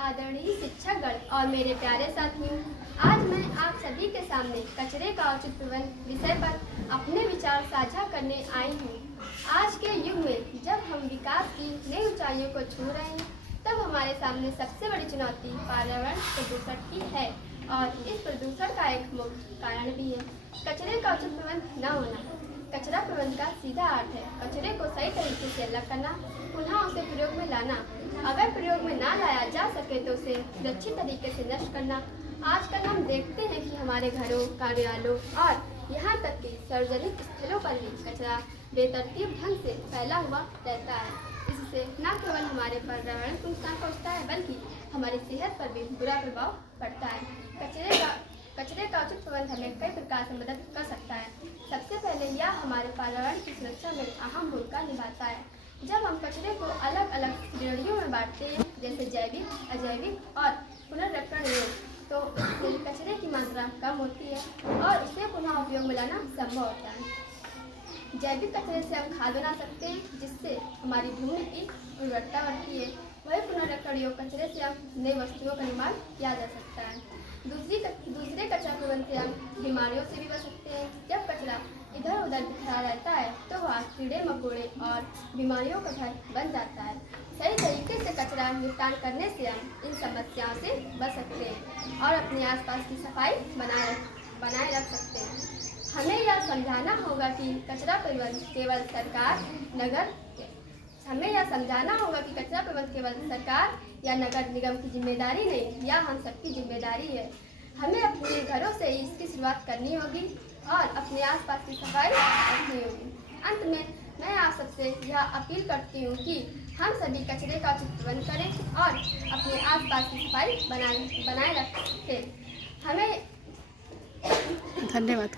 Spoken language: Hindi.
आदरणीय शिक्षकगण और मेरे प्यारे साथियों, आज मैं आप सभी के सामने कचरे का उचित प्रबंधन विषय पर अपने विचार साझा करने आई हूँ। आज के युग में जब हम विकास की नई ऊंचाइयों को छू रहे हैं, तब हमारे सामने सबसे बड़ी चुनौती पर्यावरण प्रदूषण की है और इस प्रदूषण का एक मुख्य कारण भी है कचरे का उचित प्रबंध न होना। कचरा प्रबंधन का सीधा अर्थ है कचरे को सही तरीके से अलग करना, पुनः उसे प्रयोग में लाना। अगर प्रयोग में ना लाया जा सके तो उसे सुरक्षित तरीके से नष्ट करना। आजकल हम देखते हैं कि हमारे घरों, कार्यालयों और यहाँ तक कि सार्वजनिक स्थलों पर भी कचरा बेतरतीब ढंग से फैला हुआ रहता है। इससे न केवल हमारे पर्यावरण को नुकसान पहुँचता है, बल्कि हमारी सेहत पर भी बुरा प्रभाव पड़ता है। कचरे का उचित प्रबंधन हमें कई प्रकार से मदद कर सकता है। सबसे पहले यह हमारे पर्यावरण की सुरक्षा में अहम भूमिका निभाता है। जब हम कचरे को अलग अलग श्रेणियों में बांटते हैं, जैसे जैविक, अजैविक और पुनर्चक्रण योग्य, तो इससे कचरे की मात्रा कम होती है और इसे पुनः उपयोग में लाना संभव होता है। जैविक कचरे से हम खाद बना सकते हैं, जिससे हमारी भूमि की उर्वरता बढ़ती है। वही पुनर्चक्रण योग्य कचरे से हम नई वस्तुओं का निर्माण किया जा सकता है। दूसरे कचरा प्रबंधन से हम बीमारियों से भी बच सकते हैं। जब कचरा इधर उधर बिखरा रहता है तो वह कीड़े मकोड़े और बीमारियों का घर बन जाता है। सही तरीके से कचरा निपटान करने से हम इन समस्याओं से बच सकते हैं और अपने आसपास की सफाई बनाए रख सकते हैं। हमें यह समझाना होगा कि कचरा प्रबंधन केवल सरकार या नगर निगम की जिम्मेदारी नहीं, यह हम सबकी जिम्मेदारी है। हमें अपने घरों से इसकी शुरुआत करनी होगी और अपने आसपास की सफाई रखनी होगी। अंत में मैं आप सबसे यह अपील करती हूँ कि हम सभी कचरे का उचित प्रबंधन करें और अपने आसपास की सफाई बनाए रखें। हमें धन्यवाद।